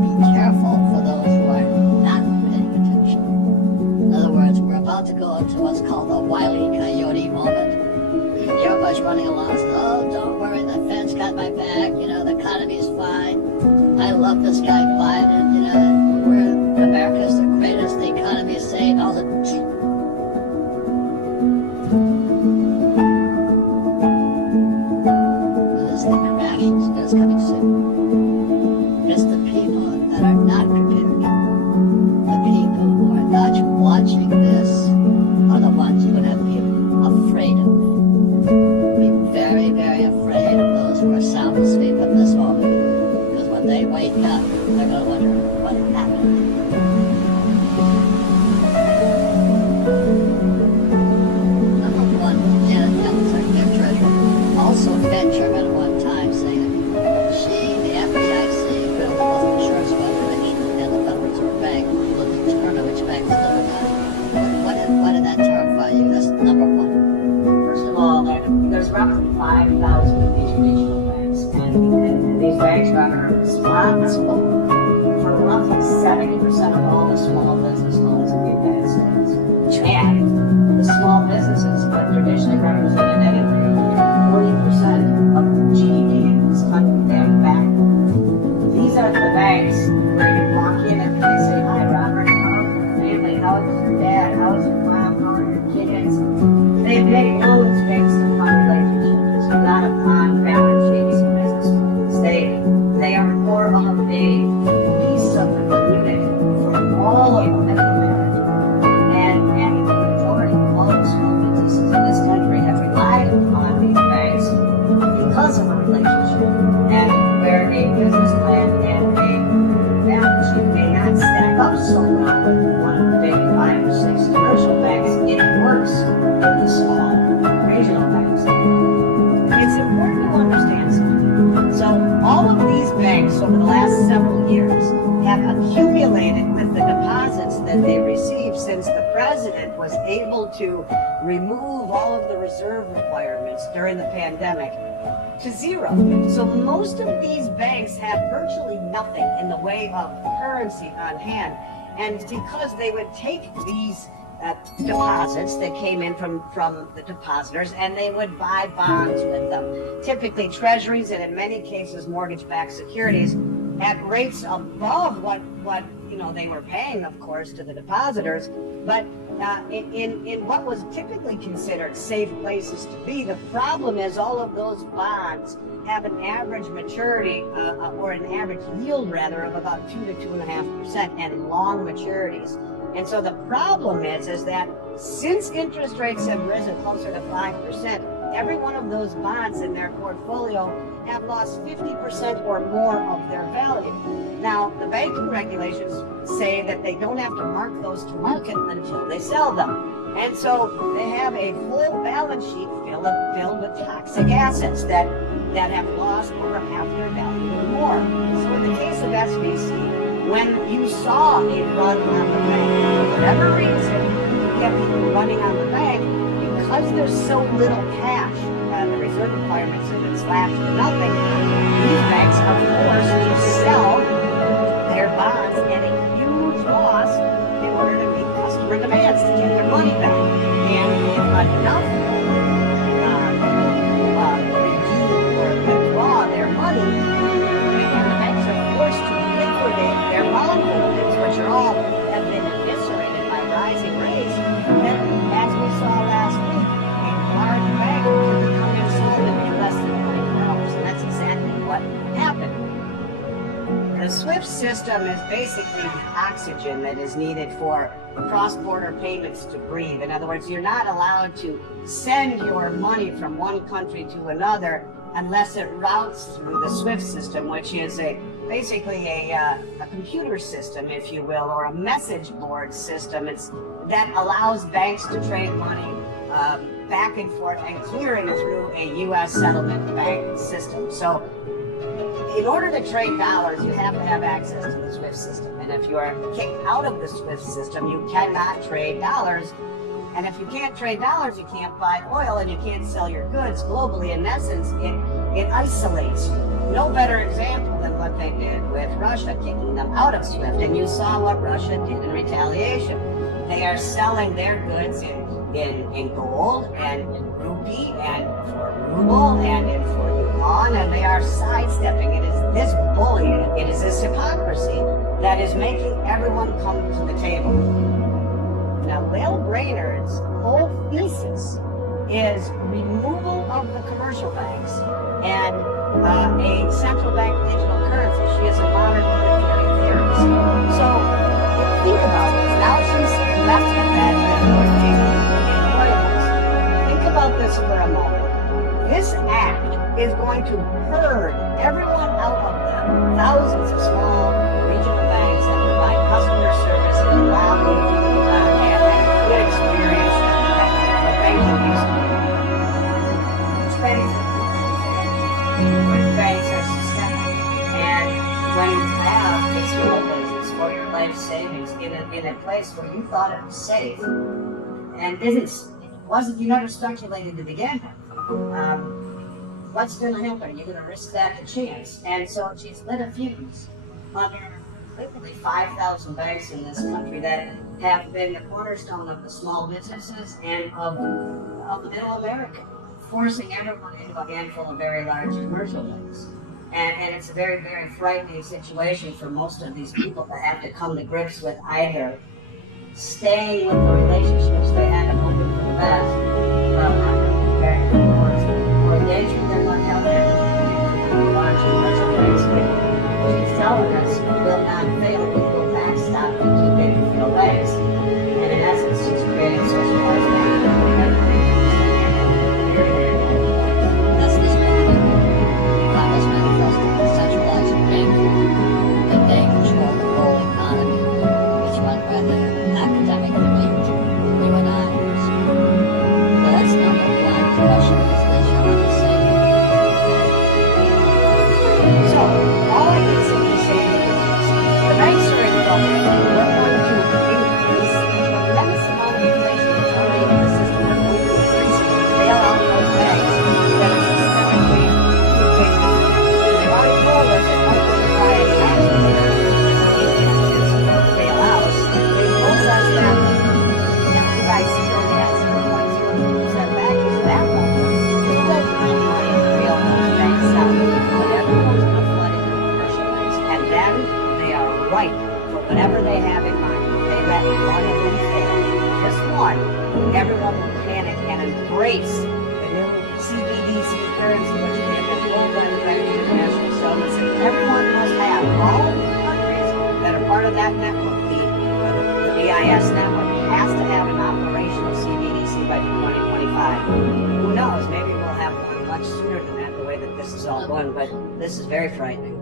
be careful for those who are not paying attention. In other words, we're about to go into what's called the Wile E. Coyote moment. Everybody's running along, says, oh, don't worry, the Fed's got my back, the economy's fine. I love this guy Biden, America's the greatest, the economy is safe, all the... It's the crash that's coming soon. It's the people that are not prepared. The people who are not watching this are the ones you're going to have to be afraid of. Be very, very afraid of those who are sound asleep at this moment. Because when they wake up, they're going to wonder what happened. Number one, Janet Yellen, Secretary of Treasury, also fed Chairman at one time saying she, the FDIC, Federal Deposit Insurance Corporation, and the Federal Reserve Bank will determine which banks deliver money. What did that terrify you? That's number one. First of all, there's roughly 5,000 of these regional banks, and these banks are responsible for roughly 70% of all the small business loans in the United States. And the small businesses have traditionally represented anything 40% of the GDP in this country. They're back. These are the banks where you walk in and they say, hi Robert, how's your family, how's your dad, how's your mom, how are your kids? They make loans based upon relationships, not upon balance sheets and business plans. They are more of a piece of the community for all of America. And the majority of all the small businesses in this country have relied upon these banks because of a relationship. And where a business plan and a balance sheet may not stack up so well with one of the big 5 or 6 commercial banks, it works with the small regional banks. It's important to understand something. So all of these banks over the last several years have accumulated with the deposits that they received since the president was able to remove all of the reserve requirements during the pandemic to zero. So most of these banks have virtually nothing in the way of currency on hand. And because they would take these deposits that came in from the depositors, and they would buy bonds with them, typically treasuries and in many cases mortgage-backed securities at rates above what they were paying, of course, to the depositors. But in what was typically considered safe places to be, the problem is all of those bonds have an average maturity or an average yield rather of about 2 to 2.5% and long maturities. And so the problem is that since interest rates have risen closer to 5%, every one of those bonds in their portfolio have lost 50% or more of their value. Now, the banking regulations say that they don't have to mark those to market until they sell them. And so they have a full balance sheet filled with toxic assets that have lost over half their value or more. So in the case of SVC, when you saw a run on the bank, for whatever reason, you get people running on the bank, because there's so little cash, the reserve requirements have been slashed to nothing, these banks are forced to sell their bonds at a huge loss in order to meet customer demands to get their money back. And if enough redeem or withdraw their money, and the banks are forced to liquidate their bond holdings, which are all have been eviscerated by rising rates, then as we saw last week, a large bank could become insolvent in less than 24 hours, and that's exactly what happened. The SWIFT system is basically the oxygen that is needed for cross-border payments to breathe. In other words, you're not allowed to send your money from one country to another unless it routes through the SWIFT system, which is basically a computer system, if you will, or a message board system. That allows banks to trade money back and forth and clearing through a U.S. settlement bank system. So in order to trade dollars, you have to have access to the SWIFT system. And if you are kicked out of the SWIFT system, you cannot trade dollars. And if you can't trade dollars, you can't buy oil and you can't sell your goods globally. In essence, It isolates you. No better example than what they did with Russia, kicking them out of SWIFT. And you saw what Russia did in retaliation. They are selling their goods in gold and in rupee and for ruble and in for yuan, and they are sidestepping. It is this bullying, it is this hypocrisy that is making everyone come to the table. Now, Lael Brainard's whole thesis is removal of the commercial banks and a central bank digital currency. She is a modern monetary theorist. So think about this. Now she's left in bed in the White House. Think about this for a moment. This act is going to herd everyone out of the thousands of small regional banks that provide customer service and lobby and good experience that banking used to be. Which banks are systemic, and when you have a small business for your life savings in a place where you thought it was safe, and you never speculated to begin with. What's going to happen? You're going to risk that a chance. And so she's lit a fuse under literally 5,000 banks in this country that have been the cornerstone of the small businesses and of the middle America, forcing everyone into a handful of very large commercial banks. And it's a very, very frightening situation for most of these people to have to come to grips with either staying with the relationships they had and hoping for the best, preparing for the worst, or engaging them on healthcare into large commercial banks, which she's telling us will not fail, we will backstop the two big fail banks. And in essence, she's creating socialized banking. That's this morning. Congress manifested the centralized bank that they control the whole economy. It's run by the academic elite, you and I. So that's number one. The question is you want to say? So, all I can simply say is the banks are in trouble. We're going to increase the tremendous amount of inflation that's already in the system. We're going to increase it to bail out those banks that are systemically too big. They've already told us that one of the five tax injections or bailouts, they told us that the FDIC only has 0.02% back. Is that number? Still doesn't have money to bail those banks out. But everyone's going to flood into the commercial banks. And then they are ripe for whatever they have in mind. If they let one of them fail, just one, everyone will panic and embrace the new CBDC currency, which they have been told by the Bank of International Settlements. And everyone must have, all of the countries that are part of that network, the BIS network, has to have an operational CBDC by 2025. Who knows? Maybe we'll have one much sooner than that, the way that this is all going, but this is very frightening.